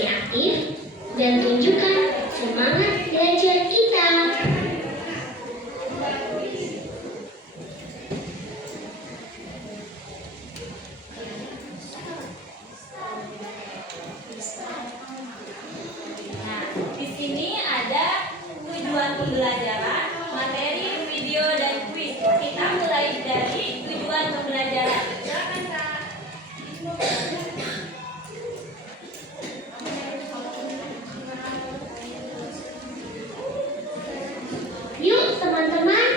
berpartisipasi aktif dan tunjukkan semangat belajar kita. Nah, di sini ada tujuan pembelajaran, materi, video, dan kuis. Kita mulai dari tujuan pembelajaran. Silakan, Kak. Yuk teman-teman,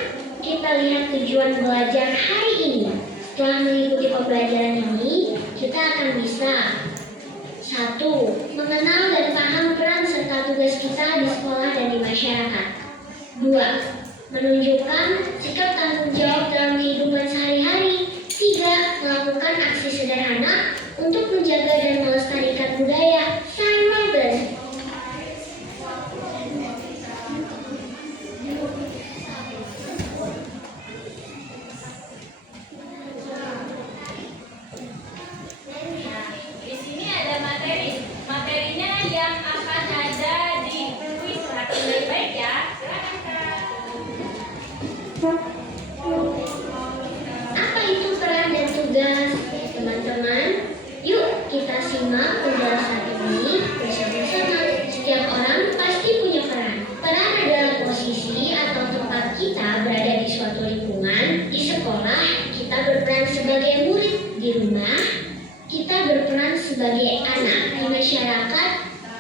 kita lihat tujuan belajar hari ini. Setelah mengikuti pembelajaran ini, kita akan bisa 1. Mengenal dan paham peran serta tugas kita di sekolah dan di masyarakat. 2. Menunjukkan sikap tanggung jawab dalam kehidupan sehari-hari. 3. Melakukan aksi sederhana untuk menjaga dan melestarikan budaya. Sama Ben. Di sini ada materi. Materinya yang akan ada di kuis. Perhatikan baik-baik ya. Silakan, Kak. Apa itu peran dan tugas? Teman-teman, yuk kita simak penjelasan ini bersama-sama. Setiap orang pasti punya peran. Peran adalah posisi atau tempat kita berada di suatu lingkungan. Di sekolah, kita berperan sebagai murid. Di rumah, kita berperan sebagai anak. Di masyarakat,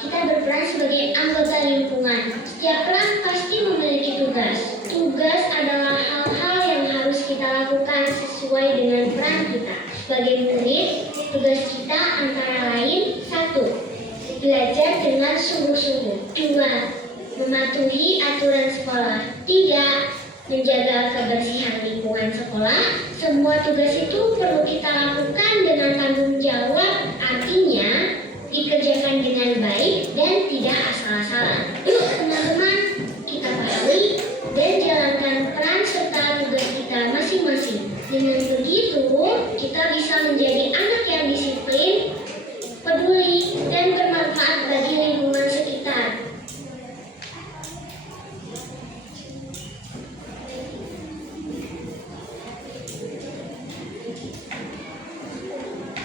kita berperan sebagai anggota lingkungan. Setiap peran pasti memiliki tugas. Tugas adalah hal-hal yang harus kita lakukan sesuai dengan peran kita. Sebagai murid, tugas kita antara lain 1. Belajar dengan sungguh-sungguh. 2. Mematuhi aturan sekolah. 3. Menjaga kebersihan lingkungan sekolah. Semua tugas itu perlu kita lakukan dengan tanggung jawab, artinya dikerjakan dengan baik dan tidak asal-asalan. Yuk teman-teman, kita pahami dan jalankan peran serta tugas kita masing-masing. Dengan begitu, kita bisa menjadi anak yang disiplin, peduli, dan bermanfaat bagi lingkungan sekitar.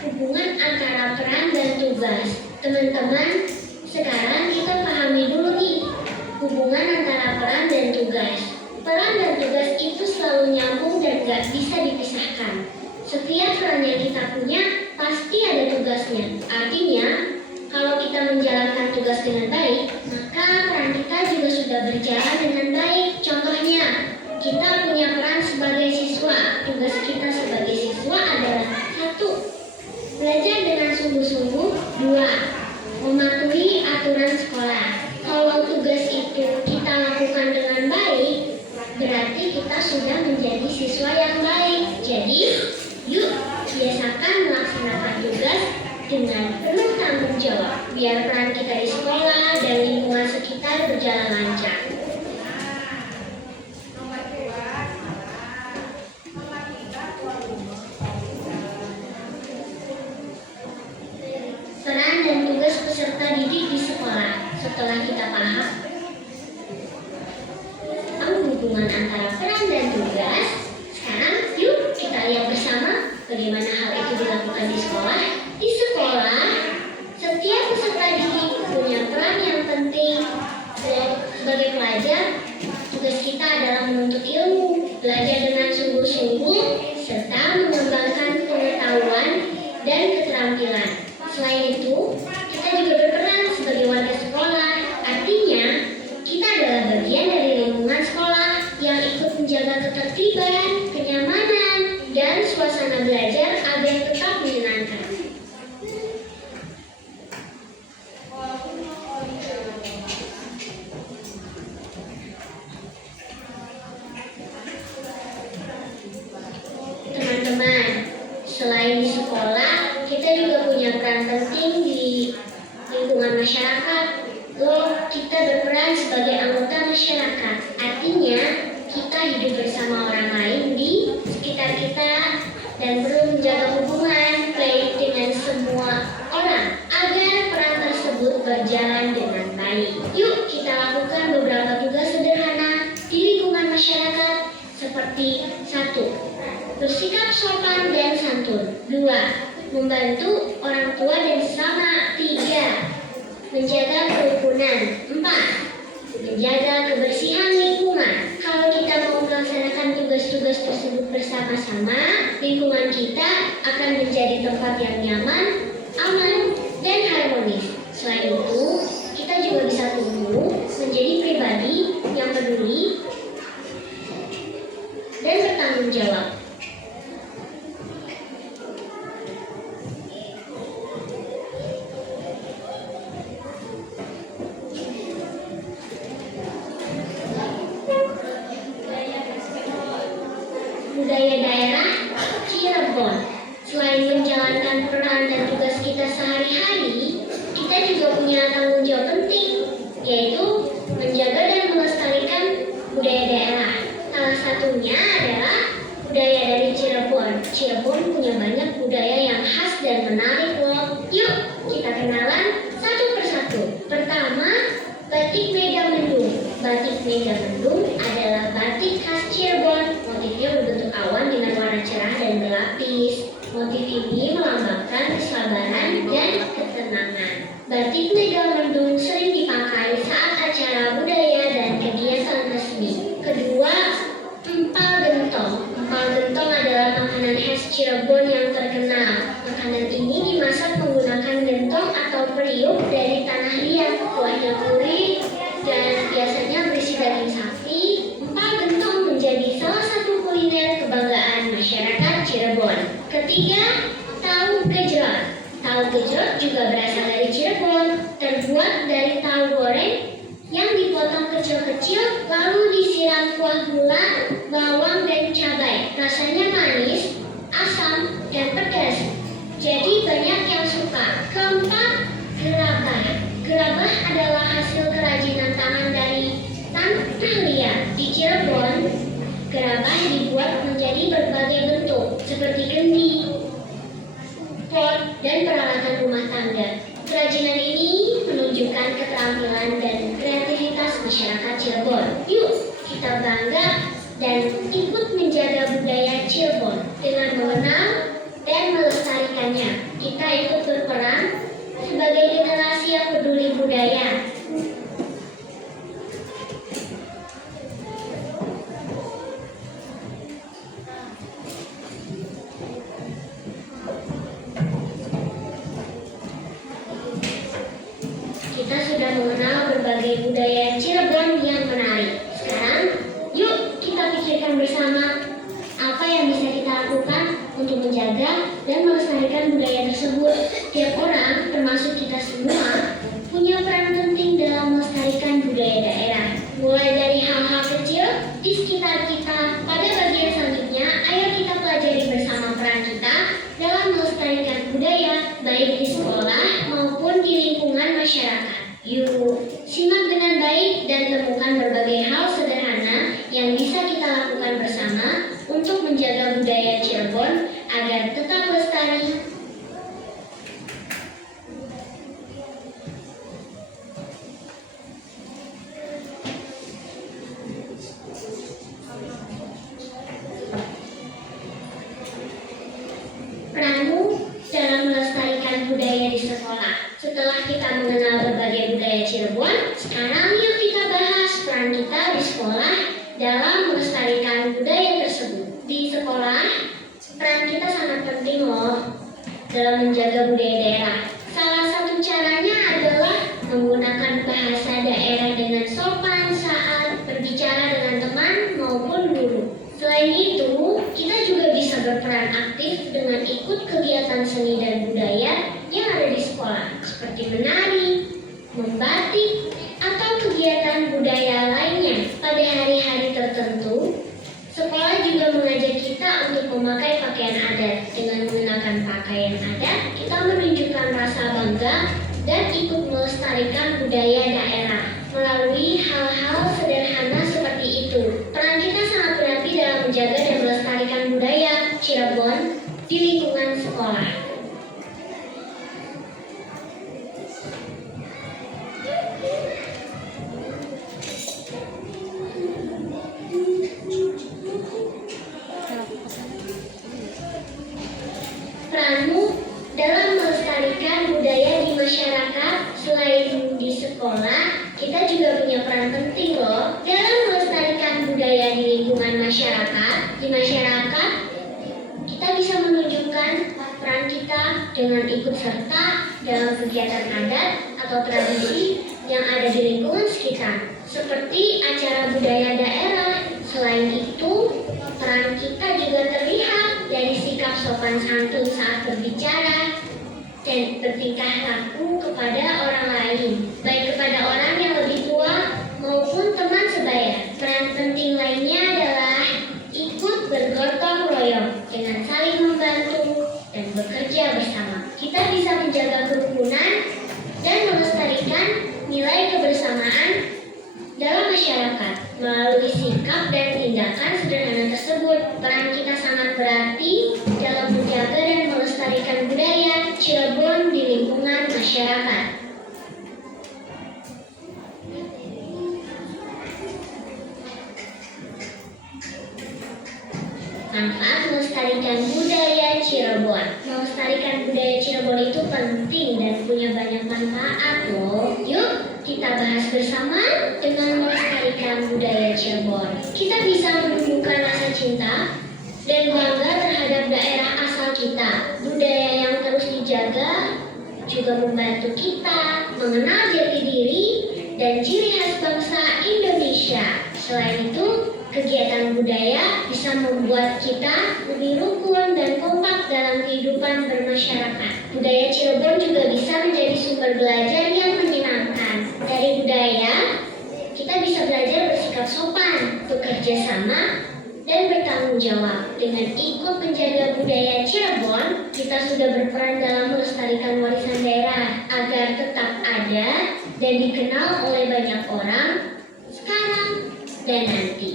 Hubungan antara peran dan tugas. Teman-teman, sekarang kita pahami dulu nih hubungan antara peran dan tugas. Peran dan tugas itu selalu nyambung dan gak bisa dipisahkan. Setiap peran yang kita punya pasti ada tugasnya. Artinya, kalau kita menjalankan tugas dengan baik, maka peran kita juga sudah berjalan dengan baik. Contohnya, kita punya peran sebagai siswa. Tugas kita sebagai siswa adalah 1. Belajar dengan sungguh-sungguh. 2. Mematuhi aturan sekolah. Kalau tugas itu kita lakukan dengan baik, berarti kita sudah menjadi siswa yang baik. Jadi, yuk biasakan melaksanakan tugas dengan penuh tanggung jawab, biar peran kita di sekolah dan lingkungan sekitar berjalan lancar. Peran dan tugas peserta didik di sekolah. Setelah kita paham hubungan antara peran dan tugas, sekarang yuk kita lihat bersama bagaimana hal itu dilakukan di sekolah. Di sekolah, setiap peserta didik punya peran yang penting. Sebagai pelajar, tugas kita adalah menuntut ilmu, belajar dengan sungguh-sungguh, serta mengembangkan pengetahuan dan keterampilan. Selain itu, kita juga berperan sebagai warga sekolah. Artinya, kita adalah bagian dari lingkungan sekolah yang ikut menjaga ketertiban, kenyamanan, dan suasana belajar agar tetap menyenangkan. Teman-teman, selain di sekolah, kita juga punya peran penting di lingkungan masyarakat. Kita berperan sebagai anggota masyarakat. Artinya, kita hidup bersama orang lain di sekitar kita dan perlu menjaga hubungan baik dengan semua orang agar peran tersebut berjalan dengan baik. Yuk kita lakukan beberapa tugas sederhana di lingkungan masyarakat seperti 1. Bersikap sopan dan santun. 2. Membantu orang tua dan sesama. 3. Menjaga kerukunan. 4. Menjaga kebersihan lingkungan. Kalau kita mau melaksanakan tugas-tugas tersebut bersama-sama, lingkungan kita akan menjadi tempat yang nyaman, aman, dan harmonis. Selain itu, kita juga bisa tumbuh menjadi pribadi yang peduli dan bertanggung jawab. Budaya daerah Cirebon. Selain menjalankan peran dan tugas kita sehari-hari, kita juga punya tanggung jawab penting, yaitu menjaga dan melestarikan budaya daerah. Salah satunya adalah budaya dari Cirebon. Cirebon punya banyak budaya yang khas dan menarik loh. Yuk kita kenalan satu persatu. Pertama, batik Megamendung. Batik Megamendung adalah batik khas Cirebon. Motifnya berbentuk awan dengan warna cerah dan berlapis. Motif ini melambangkan kesabaran dan ketenangan. Batik Megamendung sering dipakai saat acara budaya dan kegiatan resmi. Kedua, empal gentong. Empal gentong adalah makanan khas Cirebon yang terkenal. Makanan ini dimasak menggunakan gentong atau periuk dari tanah liat. Kuahnya gurih dan biasanya berisi daging sapi. Empal gentong menjadi salah satu kuliner kebanggaan masyarakat Cirebon. Ketiga, tahu gejrot. Tahu gejrot juga berasal dari Cirebon, terbuat dari tahu goreng yang dipotong kecil-kecil lalu disiram kuah gula, bawang, dan cabai. Rasanya manis, asam, dan pedas. Jadi banyak yang suka. Keempat, gerabah. Gerabah adalah hasil kerajinan tangan dari tanah liat. Di Cirebon, gerabah dibuat menjadi berbagai bentuk seperti kendi, pot, dan peralatan rumah tangga. Kerajinan ini menunjukkan keterampilan dan kreativitas masyarakat Cirebon. Yuk kita bangga dan ikut menjaga budaya Cirebon dengan mengenal dan melestarikannya. Kita ikut berperan sebagai generasi yang peduli budaya. Kita sudah mengenal berbagai budaya Cirebon yang menarik. Sekarang, yuk kita pikirkan bersama apa yang bisa kita lakukan untuk menjaga dan melestarikan budaya tersebut. Tiap orang, termasuk kita semua, punya peran penting dalam melestarikan budaya daerah. Mulai dari hal-hal kecil di sekitar kita. Pada bagian selanjutnya, ayo kita pelajari bersama peran kita dalam melestarikan budaya, baik di sekolah maupun di lingkungan masyarakat. Yuk, simak dengan baik dan temukan berbagai hal sederhana yang bisa kita lakukan bersama untuk menjaga budaya Cirebon agar tetap lestari. Peranmu dalam melestarikan budaya di sekolah. Setelah kita mengenal berbagai budaya Cirebon, sekarang yuk kita bahas peran kita di sekolah dalam melestarikan budaya tersebut. Di sekolah, peran kita sangat penting loh dalam menjaga budaya daerah. Salah satu caranya adalah menggunakan bahasa daerah dengan sopan saat berbicara dengan teman maupun guru. Selain itu, kita juga bisa berperan aktif dengan ikut kegiatan seni dan budaya yang ada di sekolah, seperti menari, membatik, atau kegiatan budaya lainnya. Pada hari-hari tertentu, sekolah juga mengajak kita untuk memakai pakaian adat. Dengan mengenakan pakaian adat, kita menunjukkan rasa bangga dan ikut melestarikan budaya daerah. Melalui hal-hal sederhana seperti itu, peran kita sangat berarti dalam menjaga dan melestarikan budaya Cirebon di lingkungan sekolah. di sekolah, kita juga punya peran penting loh dalam melestarikan budaya di lingkungan masyarakat. Di masyarakat, kita bisa menunjukkan peran kita dengan ikut serta dalam kegiatan adat atau tradisi yang ada di lingkungan sekitar, seperti acara budaya daerah. Selain itu, peran kita juga terlihat dari sikap sopan santun saat berbicara dan bertingkah laku kepada orang lain, baik kepada orang yang lebih tua maupun teman sebaya. Peran penting lainnya adalah ikut bergotong royong dengan saling membantu dan bekerja bersama. Kita bisa menjaga kerukunan dan melestarikan nilai kebersamaan dalam masyarakat. Melalui sikap dan tindakan sederhana tersebut, peran kita sangat berarti dalam menjaga dan melestarikan budaya Cirebon di lingkungan masyarakat. Manfaat melestarikan budaya Cirebon. Melestarikan budaya Cirebon itu penting dan punya banyak manfaat loh. Yuk kita bahas bersama dengan melestarikan budaya Cirebon. Kita bisa menumbuhkan rasa cinta dan bangga terhadap daerah asal kita. Budaya yang terus dijaga juga membantu kita mengenal jati diri dan ciri khas bangsa Indonesia. Selain itu, kegiatan budaya bisa membuat kita lebih rukun dan kompak dalam kehidupan bermasyarakat. Budaya Cirebon juga bisa menjadi sumber belajar yang menyenangkan. Dari budaya, kita bisa belajar bersikap sopan, bekerja sama, dan bertanggung jawab. Dengan ikut menjaga budaya Cirebon, kita sudah berperan dalam melestarikan warisan daerah agar tetap ada dan dikenal oleh banyak orang sekarang dan nanti.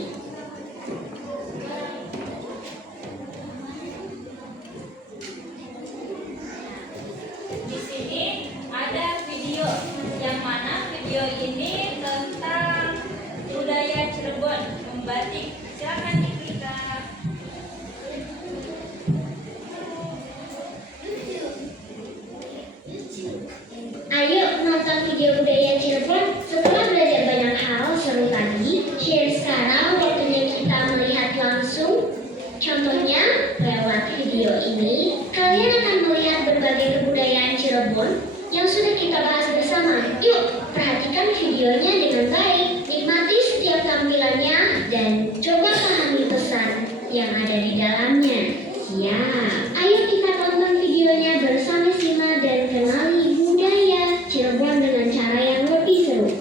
Di sini ada video, yang mana video ini tentang budaya Cirebon membatik. Silakan dilihat. Ayo nonton video budaya Cirebon. Setelah belajar banyak hal seru tadi, sekarang waktunya kita melihat langsung. Contohnya, lewat video ini, kalian akan melihat berbagai kebudayaan Cirebon yang sudah kita bahas bersama. Yuk, perhatikan videonya dengan baik, nikmati setiap tampilannya, dan coba pahami pesan yang ada di dalamnya. Siap, ayo kita tonton videonya bersama-sama dan kenali budaya Cirebon dengan cara yang lebih seru.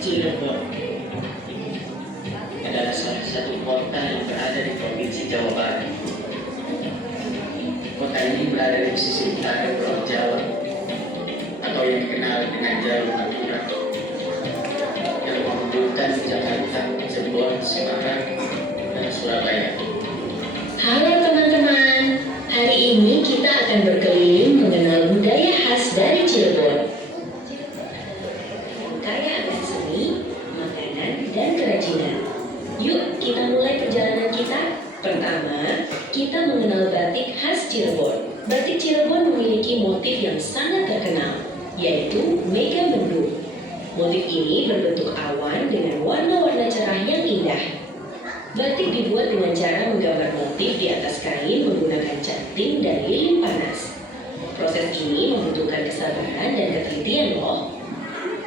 Cirebon adalah salah satu kota yang berada di Provinsi Jawa Barat. Kota ini berada di sisi utara Pulau Jawa atau yang dikenal dengan Jalur Pantura yang menghubungkan Jakarta, Cirebon, Semarang, dan Surabaya. Halo teman-teman, hari ini kita akan berkeliling mengenal budaya khas dari Cirebon. Kaya akan seni, makanan, dan kerajinan. Yuk kita mulai perjalanan kita. Pertama, kita mengenal batik khas Cirebon. Batik Cirebon memiliki motif yang sangat terkenal, yaitu mega mendung. Motif ini berbentuk awan dengan warna-warna cerah yang indah. Batik dibuat dengan cara menggambar motif di atas kain menggunakan canting dan lilin panas. Proses ini membutuhkan kesabaran dan ketelitian loh.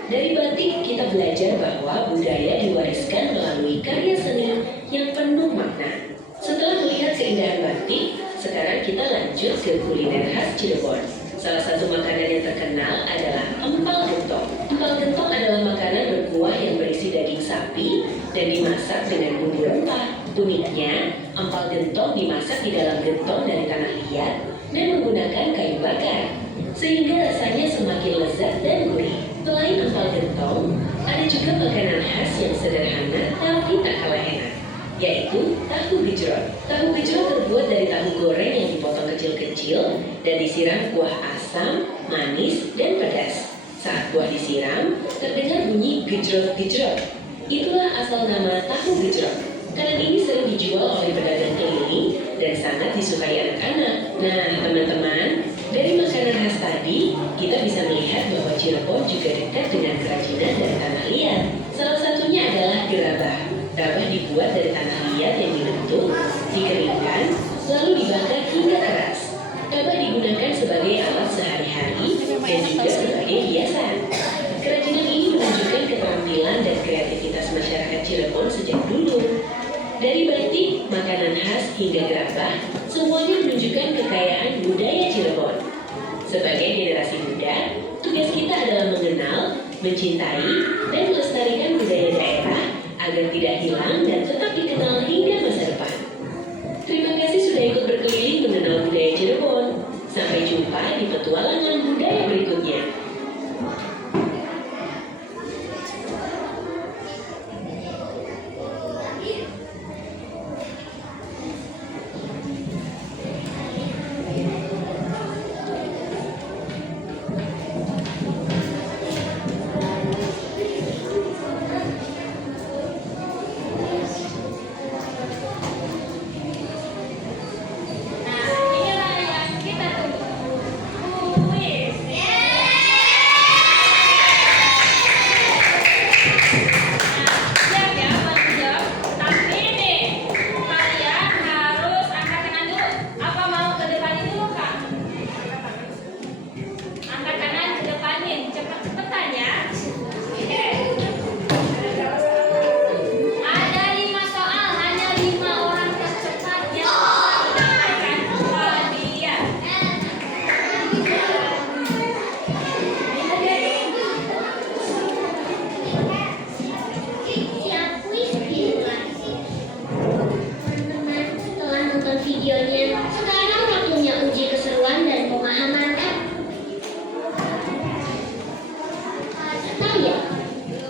Dari batik kita belajar bahwa budaya diwariskan melalui karya seni yang penuh makna. Setelah melihat keindahan batik, sekarang kita lanjut ke kuliner khas Cirebon. Salah satu makanan yang terkenal adalah empal gentong. Empal gentong adalah makanan berkuah yang berisi daging sapi dan dimasak dengan bumbu rempah. Uniknya, empal gentong dimasak di dalam gentong dari tanah liat dan menggunakan kayu bakar, sehingga rasanya semakin lezat dan gurih. Selain empal gentong, ada juga makanan khas yang sederhana tapi tak kalah enak, yaitu tahu gejrot. Tahu gejrot terbuat dari tahu goreng yang dipotong kecil-kecil dan disiram kuah asam, manis, dan pedas. Saat kuah disiram, terdengar bunyi gejrot-gejrot. Itulah asal nama tahu gejrot. Makanan ini sering dijual oleh pedagang keliling dan sangat disukai anak-anak. Nah, teman-teman, dari makanan khas tadi, kita bisa melihat bahwa Cirebon juga dekat dengan kerajinan dari tanah liat. Salah satunya adalah gerabah. Gerabah dibuat dari tanah liat yang dibentuk, dikeringkan, lalu dibakar hingga keras. Gerabah digunakan sebagai alat sehari-hari dan juga sebagai hiasan. Kerajinan ini menunjukkan keterampilan dan kreativitas masyarakat Cirebon sejak dulu. Dari batik, makanan khas hingga gerabah, semuanya menunjukkan kekayaan budaya Cirebon. Sebagai generasi muda, tugas kita adalah mengenal, mencintai, dan melestarikan budaya daerah agar tidak hilang dan tetap dikenal hingga masa depan. Terima kasih sudah ikut berkeliling mengenal budaya Cirebon. Sampai jumpa di petualangan budaya berikutnya. Nah, inilah yang kita tunggu. Kuis. Nah, siap ya buat menjawab. Tapi nih, kalian harus angkat tangan dulu. Apa mau ke depanin dulu, Kak? Angkat tangan ke depanin. Cepet-cepetan ya. Ada 5 soal, hanya 5 orang tercepat yang bisa mendapatkan hadiah. Siap kuis dimulai. Teman-teman, setelah nonton videonya, sekarang waktunya uji keseruan dan pemahaman kan? Tahu ya?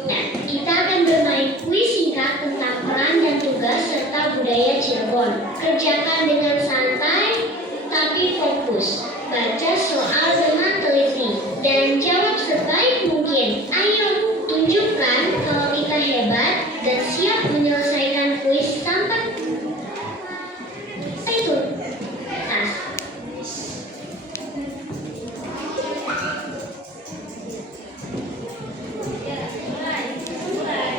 Nah, kita akan bermain kuis singkat tentang peran dan tugas serta budaya Cirebon. Kerjakan dengan santai tapi fokus. Baca soal dengan teliti dan jawab sebaik mungkin. Ayo, tunjukkan kalau kita hebat dan siap menyelesaikan kuis sampai itu. Tas. Mulai.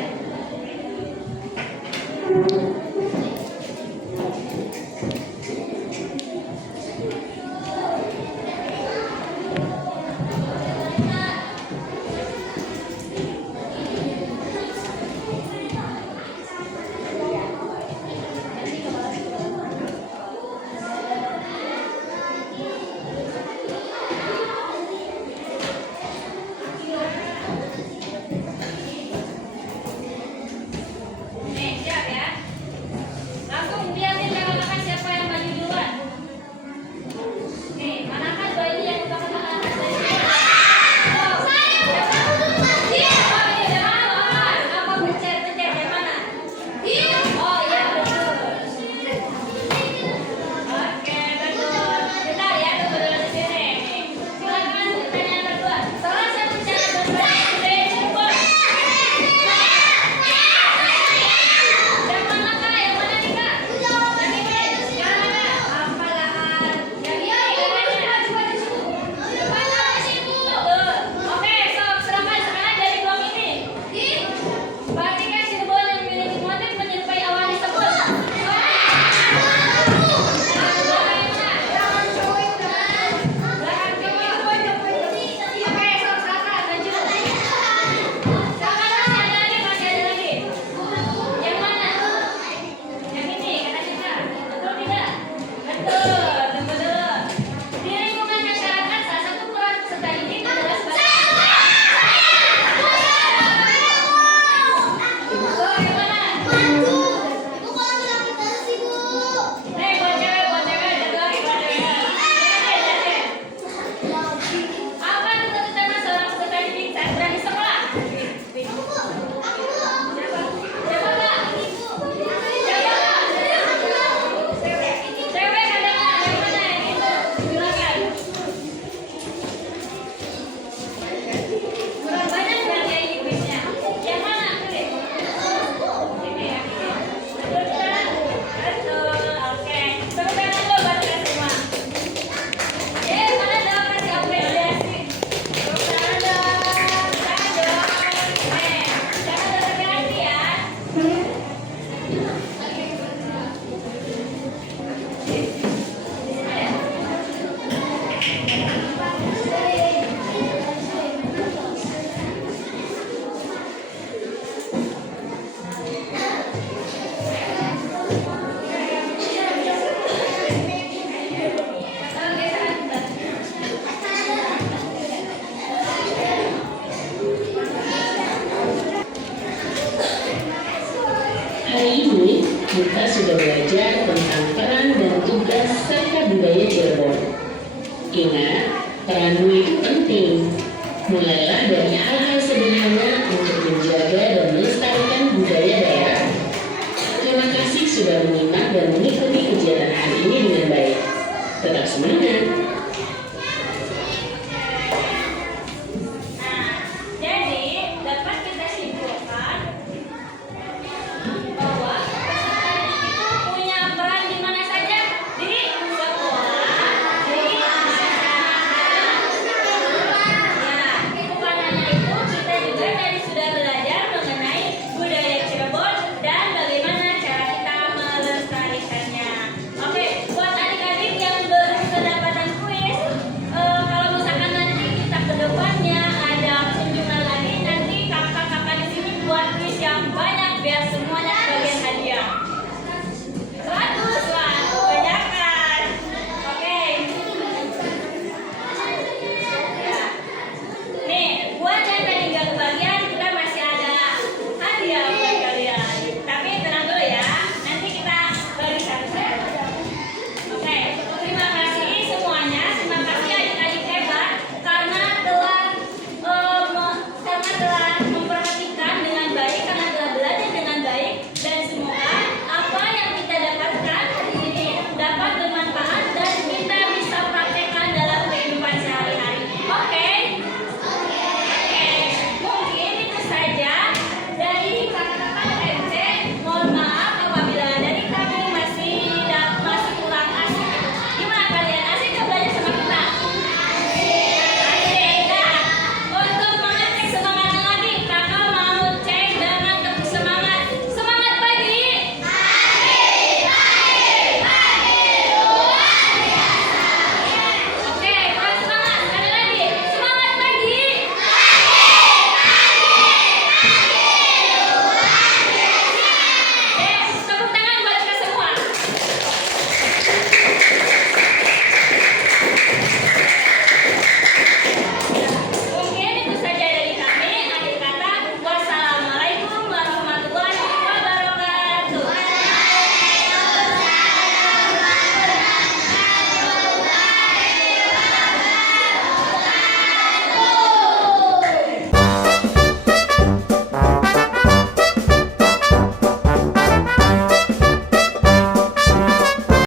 Hari ini kita sudah belajar tentang peran dan tugas serta budaya Cirebon. Ingat, peranmu itu penting. Mulailah dari hal-hal sederhana untuk menjaga dan melestarikan budaya daerah. Terima kasih sudah menyimak dan mengikuti kegiatan hari ini dengan baik. Tetap semangat!